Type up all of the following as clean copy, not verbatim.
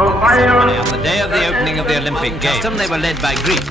ceremony on the day of the opening of the Olympic Games. They were led by Greece.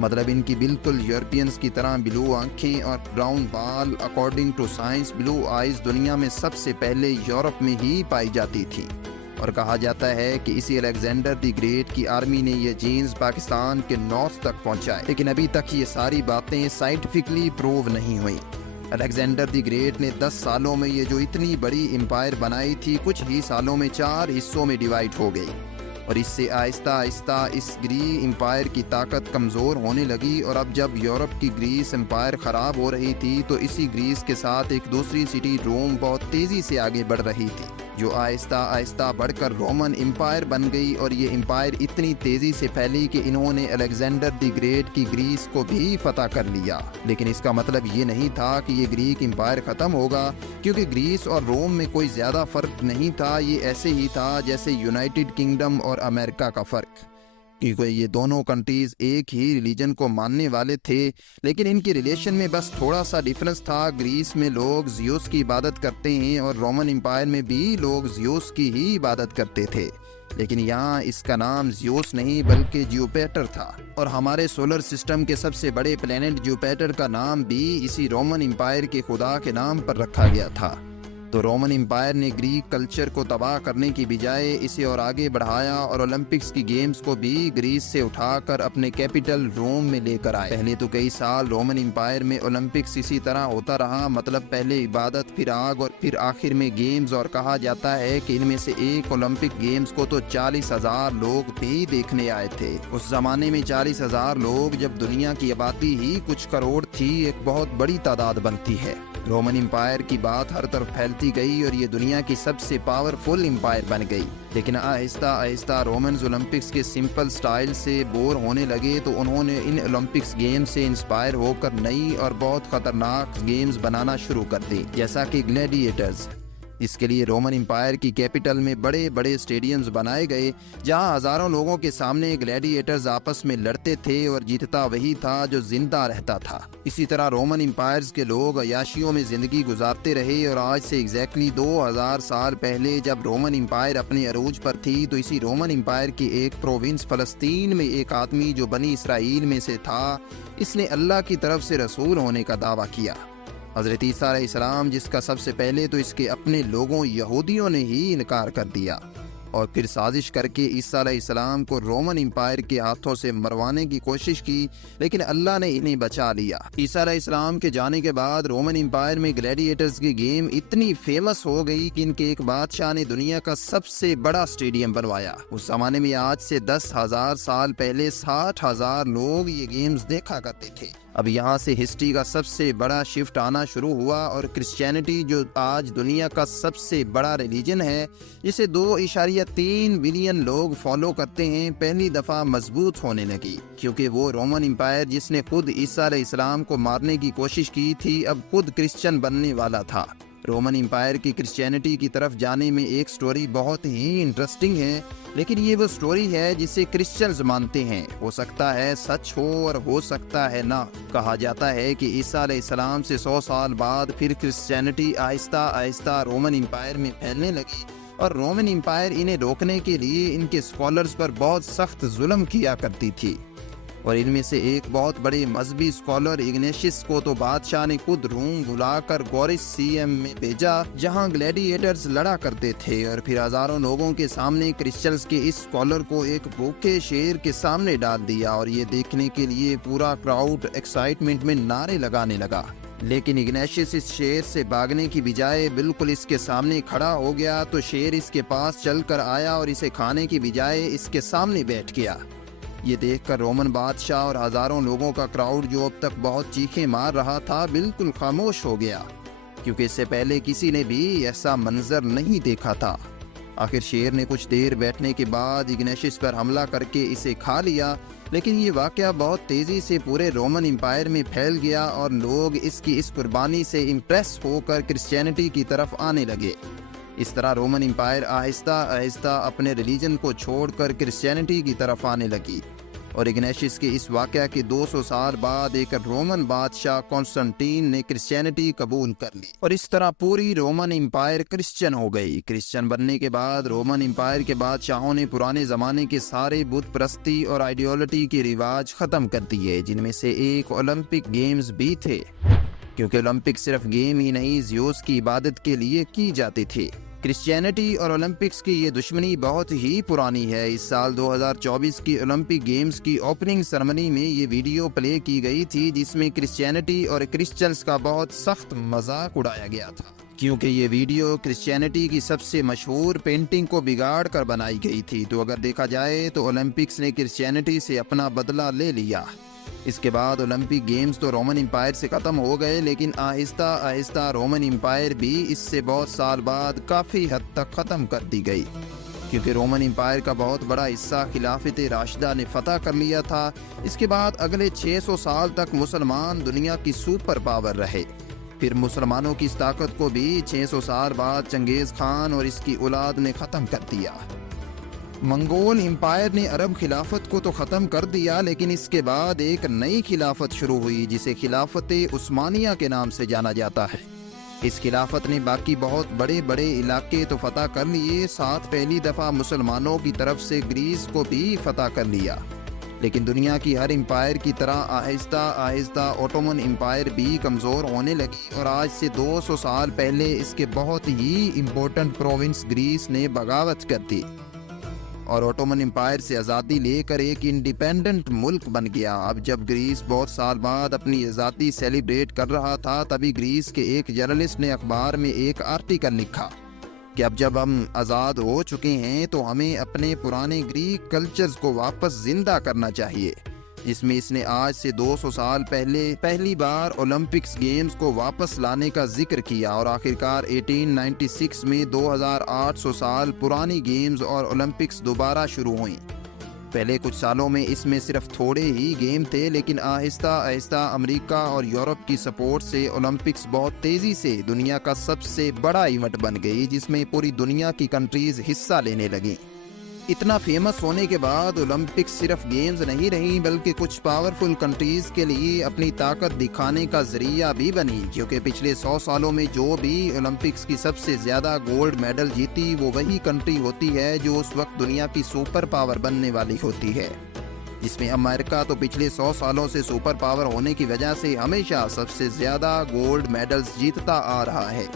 مطلب ان کی بالکل Europeans کی طرح blue آنکھیں اور براؤن بال according to science blue eyes دنیا میں سب سے پہلے یورپ میں ہی پائی جاتی تھی، اور کہا جاتا ہے کہ اسی الیگزینڈر دی گریٹ کی آرمی نے یہ جینز پاکستان کے نارتھ تک پہنچائے، لیکن ابھی تک یہ ساری باتیں سائنٹیفکلی پروو نہیں ہوئی۔ الیگزینڈر دی گریٹ نے 10 سالوں میں یہ جو اتنی بڑی امپائر بنائی تھی کچھ ہی سالوں میں 4 حصوں میں ڈیوائیڈ ہو گئی، اور اس سے آہستہ آہستہ اس گریک امپائر کی طاقت کمزور ہونے لگی، اور اب جب یورپ کی گریس امپائر خراب ہو رہی تھی تو اسی گریس کے ساتھ ایک دوسری سٹی روم بہت تیزی سے آگے بڑھ رہی تھی، جو آہستہ آہستہ بڑھ کر رومن امپائر بن گئی، اور یہ امپائر اتنی تیزی سے پھیلی کہ انہوں نے الیگزینڈر دی گریٹ کی گریس کو بھی فتح کر لیا۔ لیکن اس کا مطلب یہ نہیں تھا کہ یہ گریک امپائر ختم ہوگا، کیونکہ گریس اور روم میں کوئی زیادہ فرق نہیں تھا، یہ ایسے ہی تھا جیسے یونائٹڈ کنگڈم اور امریکہ کا فرق، کیونکہ یہ دونوں کنٹریز ایک ہی ریلیجن کو ماننے والے تھے، لیکن ان کی ریلیشن میں بس تھوڑا سا ڈیفرنس تھا۔ گریس میں لوگ زیوس کی عبادت کرتے ہیں اور رومن امپائر میں بھی لوگ زیوس کی ہی عبادت کرتے تھے، لیکن یہاں اس کا نام زیوس نہیں بلکہ جیوپیٹر تھا، اور ہمارے سولر سسٹم کے سب سے بڑے پلینٹ جیوپیٹر کا نام بھی اسی رومن امپائر کے خدا کے نام پر رکھا گیا تھا۔ تو رومن امپائر نے گریک کلچر کو تباہ کرنے کی بجائے اسے اور آگے بڑھایا، اور اولمپکس کی گیمز کو بھی گریس سے اٹھا کر اپنے کیپٹل روم میں لے کر آئے۔ پہلے تو کئی سال رومن امپائر میں اولمپکس اسی طرح ہوتا رہا، مطلب پہلے عبادت، پھر آگ، اور پھر آخر میں گیمز، اور کہا جاتا ہے کہ ان میں سے ایک اولمپک گیمز کو تو 40,000 لوگ بھی دیکھنے آئے تھے۔ اس زمانے میں 40,000 لوگ، جب دنیا کی آبادی ہی کچھ کروڑ تھی، ایک بہت بڑی تعداد بنتی ہے۔ رومن امپائر کی بات ہر طرف پھیلتی گئی اور یہ دنیا کی سب سے پاورفل امپائر بن گئی، لیکن آہستہ آہستہ رومنز اولمپکس کے سمپل سٹائل سے بور ہونے لگے، تو انہوں نے ان اولمپکس گیمز سے انسپائر ہو کر نئی اور بہت خطرناک گیمز بنانا شروع کر دی، جیسا کہ گلیڈیٹرز۔ اس کے لیے رومن امپائر کی کیپٹل میں بڑے بڑے اسٹیڈیمز بنائے گئے، جہاں ہزاروں لوگوں کے سامنے گلیڈیٹرز آپس میں لڑتے تھے، اور جیتتا وہی تھا جو زندہ رہتا تھا۔ اسی طرح رومن امپائرز کے لوگ عیاشیوں میں زندگی گزارتے رہے، اور آج سے ایگزیکٹلی 2000 سال پہلے جب رومن امپائر اپنے عروج پر تھی، تو اسی رومن امپائر کی ایک پروونس فلسطین میں ایک آدمی جو بنی اسرائیل میں سے تھا، اس نے اللہ کی طرف سے رسول ہونے کا دعویٰ کیا۔ حضرت عیسیٰ علیہ السلام، جس کا سب سے پہلے تو اس کے اپنے لوگوں یہودیوں نے ہی انکار کر دیا، اور پھر سازش کر کے عیسیٰ علیہ السلام کو رومن امپائر کے ہاتھوں سے مروانے کی کوشش کی، لیکن اللہ نے انہیں بچا لیا۔ عیسیٰ علیہ السلام کے جانے کے بعد رومن امپائر میں گلیڈیٹرز کی گیم اتنی فیمس ہو گئی کہ ان کے ایک بادشاہ نے دنیا کا سب سے بڑا اسٹیڈیم بنوایا۔ اس زمانے میں آج سے 10,000 سال پہلے 60,000 لوگ یہ گیمز دیکھا کرتے تھے۔ اب یہاں سے ہسٹری کا سب سے بڑا شفٹ آنا شروع ہوا، اور کرسچینٹی، جو آج دنیا کا سب سے بڑا ریلیجن ہے، جسے 2.3 بلین لوگ فالو کرتے ہیں، پہلی دفعہ مضبوط ہونے لگی، کیونکہ وہ رومن امپائر جس نے خود عیسیٰ علیہ السلام کو مارنے کی کوشش کی تھی، اب خود کرسچن بننے والا تھا۔ رومن امپائر کی کرسچینٹی کی طرف جانے میں ایک سٹوری بہت ہی انٹرسٹنگ ہے، لیکن یہ وہ سٹوری ہے جسے کرسچنز مانتے ہیں۔ ہو سکتا ہے سچ ہو اور ہو سکتا ہے نہ۔ کہا جاتا ہے کہ عیسیٰ علیہ السلام سے 100 سال بعد پھر کرسچینٹی آہستہ آہستہ رومن امپائر میں پھیلنے لگی، اور رومن امپائر انہیں روکنے کے لیے ان کے اسکالرز پر بہت سخت ظلم کیا کرتی تھی، اور ان میں سے ایک بہت بڑے مذہبی اسکالر اگنیشیس کو تو بادشاہ نے خود روم بلا کر گورس سیم میں بھیجا، جہاں گلیڈیٹرز لڑا کرتے تھے، اور پھر ہزاروں لوگوں کے سامنے کرسچنز کے اس اسکالر کو ایک بھوکے شیر کے سامنے ڈال دیا، اور یہ دیکھنے کے لیے پورا کراؤڈ ایکسائٹمنٹ میں نعرے لگانے لگا۔ لیکن اگنیشیس اس شیر سے بھاگنے کی بجائے بالکل اس کے سامنے کھڑا ہو گیا، تو شیر اس کے پاس چل کر آیا اور اسے کھانے کی بجائے اس کے سامنے بیٹھ گیا۔ یہ دیکھ کر رومن بادشاہ اور ہزاروں لوگوں کا کراؤڈ، جو اب تک بہت چیخیں مار رہا تھا، بالکل خاموش ہو گیا، کیونکہ اس سے پہلے کسی نے بھی ایسا منظر نہیں دیکھا تھا۔ آخر شیر نے کچھ دیر بیٹھنے کے بعد اگنیشیس پر حملہ کر کے اسے کھا لیا، لیکن یہ واقعہ بہت تیزی سے پورے رومن امپائر میں پھیل گیا، اور لوگ اس کی اس قربانی سے امپریس ہو کر کرسچینٹی کی طرف آنے لگے۔ اس طرح رومن امپائر آہستہ آہستہ اپنے ریلیجن کو چھوڑ کر کرسچینٹی کی طرف آنے لگی۔ اور اگنیشس کے اس واقعہ کے 200 سال بعد ایک رومن بادشاہ کانسٹنٹین نے کرسچینٹی قبول کر لی اور اس طرح پوری رومن امپائر کرسچن ہو گئی۔ کرسچن بننے کے بعد رومن امپائر کے بادشاہوں نے پرانے زمانے کے سارے بت پرستی اور آئیڈیالوجی کے رواج ختم کر دیے، جن میں سے ایک اولمپک گیمز بھی تھے، کیونکہ اولمپک صرف گیم ہی نہیں زیوس کی عبادت کے لیے کی جاتی تھی۔ کرسچینٹی اور اولمپکس کی یہ دشمنی بہت ہی پرانی ہے۔ اس سال 2024 کی اولمپک گیمز کی اوپننگ سرمنی میں یہ ویڈیو پلے کی گئی تھی، جس میں کرسچینٹی اور کرسچنز کا بہت سخت مذاق اڑایا گیا تھا، کیونکہ یہ ویڈیو کرسچینٹی کی سب سے مشہور پینٹنگ کو بگاڑ کر بنائی گئی تھی۔ تو اگر دیکھا جائے تو اولمپکس نے کرسچینٹی سے اپنا بدلہ لے لیا۔ اس کے بعد اولمپک گیمز تو رومن امپائر سے ختم ہو گئے، لیکن آہستہ آہستہ رومن امپائر بھی اس سے بہت سال بعد کافی حد تک ختم کر دی گئی، کیونکہ رومن امپائر کا بہت بڑا حصہ خلافت راشدہ نے فتح کر لیا تھا۔ اس کے بعد اگلے 600 سال تک مسلمان دنیا کی سپر پاور رہے۔ پھر مسلمانوں کی اس طاقت کو بھی 600 سال بعد چنگیز خان اور اس کی اولاد نے ختم کر دیا۔ منگول امپائر نے عرب خلافت کو تو ختم کر دیا، لیکن اس کے بعد ایک نئی خلافت شروع ہوئی جسے خلافت عثمانیہ کے نام سے جانا جاتا ہے۔ اس خلافت نے باقی بہت بڑے بڑے علاقے تو فتح کر لیے، ساتھ پہلی دفعہ مسلمانوں کی طرف سے گریس کو بھی فتح کر لیا۔ لیکن دنیا کی ہر امپائر کی طرح آہستہ آہستہ اوٹومن امپائر بھی کمزور ہونے لگی، اور آج سے 200 سال پہلے اس کے بہت ہی امپورٹنٹ پروونس گریس نے بغاوت کر دی اور اوٹومن امپائر سے آزادی لے کر ایک انڈیپینڈنٹ ملک بن گیا۔ اب جب گریس بہت سال بعد اپنی آزادی سیلیبریٹ کر رہا تھا، تبھی گریس کے ایک جرنلسٹ نے اخبار میں ایک آرٹیکل لکھا کہ اب جب ہم آزاد ہو چکے ہیں تو ہمیں اپنے پرانے گریک کلچرز کو واپس زندہ کرنا چاہیے، جس میں اس نے آج سے 200 سال پہلے پہلی بار اولمپکس گیمز کو واپس لانے کا ذکر کیا، اور آخرکار 1896 میں 2800 سال پرانی گیمز اور اولمپکس دوبارہ شروع ہوئیں۔ پہلے کچھ سالوں میں اس میں صرف تھوڑے ہی گیم تھے، لیکن آہستہ آہستہ امریکہ اور یورپ کی سپورٹ سے اولمپکس بہت تیزی سے دنیا کا سب سے بڑا ایونٹ بن گئی، جس میں پوری دنیا کی کنٹریز حصہ لینے لگیں۔ اتنا فیمس ہونے کے بعد اولمپکس صرف گیمز نہیں رہی، بلکہ کچھ پاورفل کنٹریز کے لیے اپنی طاقت دکھانے کا ذریعہ بھی بنی، کیونکہ پچھلے 100 سالوں میں جو بھی اولمپکس کی سب سے زیادہ گولڈ میڈل جیتی، وہ وہی کنٹری ہوتی ہے جو اس وقت دنیا کی سپر پاور بننے والی ہوتی ہے، جس میں امریکہ تو پچھلے 100 سالوں سے سپر پاور ہونے کی وجہ سے ہمیشہ سب سے زیادہ گولڈ میڈلز جیتتا آ رہا ہے۔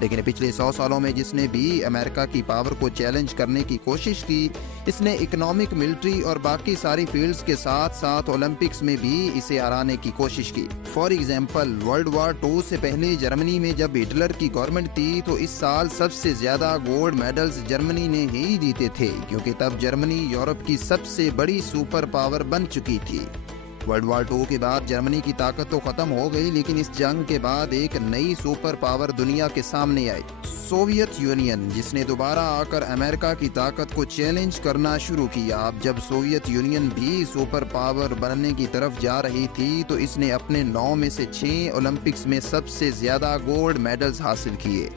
لیکن پچھلے 100 سالوں میں جس نے بھی امریکہ کی پاور کو چیلنج کرنے کی کوشش کی، اس نے اکنامک، ملٹری اور باقی ساری فیلڈز کے ساتھ ساتھ اولمپکس میں بھی اسے ہرانے کی کوشش کی۔ فار ایگزامپل، ورلڈ وار 2 سے پہلے جرمنی میں جب ہٹلر کی گورنمنٹ تھی تو اس سال سب سے زیادہ گولڈ میڈلز جرمنی نے ہی جیتے تھے، کیونکہ تب جرمنی یورپ کی سب سے بڑی سپر پاور بن چکی تھی۔ ورلڈ وار 2 کے بعد جرمنی کی طاقت تو ختم ہو گئی، لیکن اس جنگ کے بعد ایک نئی سپر پاور دنیا کے سامنے آئی، سوویت یونین، جس نے دوبارہ آ کر امریکہ کی طاقت کو چیلنج کرنا شروع کیا۔ اب جب سوویت یونین بھی سپر پاور بننے کی طرف جا رہی تھی تو اس نے اپنے 9 میں سے 6 اولمپکس میں سب سے زیادہ گولڈ میڈلز حاصل کیے۔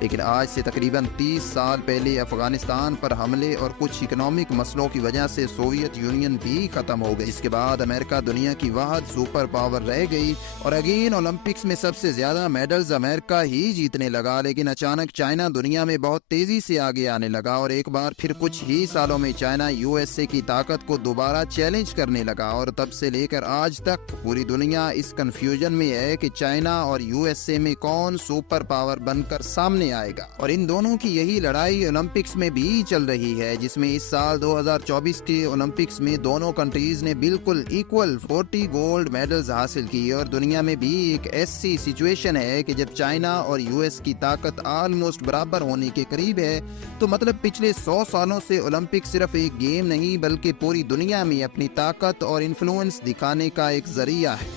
لیکن آج سے تقریباً 30 سال پہلے افغانستان پر حملے اور کچھ اکنامک مسئلوں کی وجہ سے سوویت یونین بھی ختم ہو گئی۔ اس کے بعد امریکہ دنیا کی واحد سپر پاور رہ گئی، اور اگین اولمپکس میں سب سے زیادہ میڈلز امریکہ ہی جیتنے لگا۔ لیکن اچانک چائنا دنیا میں بہت تیزی سے آگے آنے لگا، اور ایک بار پھر کچھ ہی سالوں میں چائنا USA کی طاقت کو دوبارہ چیلنج کرنے لگا، اور تب سے لے کر آج تک پوری دنیا اس کنفیوژن میں ہے کہ چائنا اور USA میں کون سپر پاور بن کر سامنے آئے گا۔ اور ان دونوں کی یہی لڑائی اولمپکس میں بھی چل رہی ہے، جس میں اس سال 2024 کے اولمپکس میں دونوں کنٹریز نے بالکل ایکول 40 گولڈ میڈلز حاصل کیے، اور دنیا میں بھی ایک ایسی سچویشن ہے کہ جب چائنا اور US کی طاقت آلموسٹ برابر ہونے کے قریب ہے، تو مطلب پچھلے 100 سالوں سے اولمپک صرف ایک گیم نہیں بلکہ پوری دنیا میں اپنی طاقت اور انفلوئنس دکھانے کا ایک ذریعہ ہے۔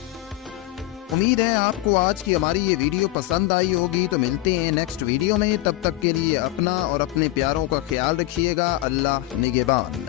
امید ہے آپ کو آج کی ہماری یہ ویڈیو پسند آئی ہوگی، تو ملتے ہیں نیکسٹ ویڈیو میں۔ تب تک کے لیے اپنا اور اپنے پیاروں کا خیال رکھیے گا۔ اللہ نگہبان۔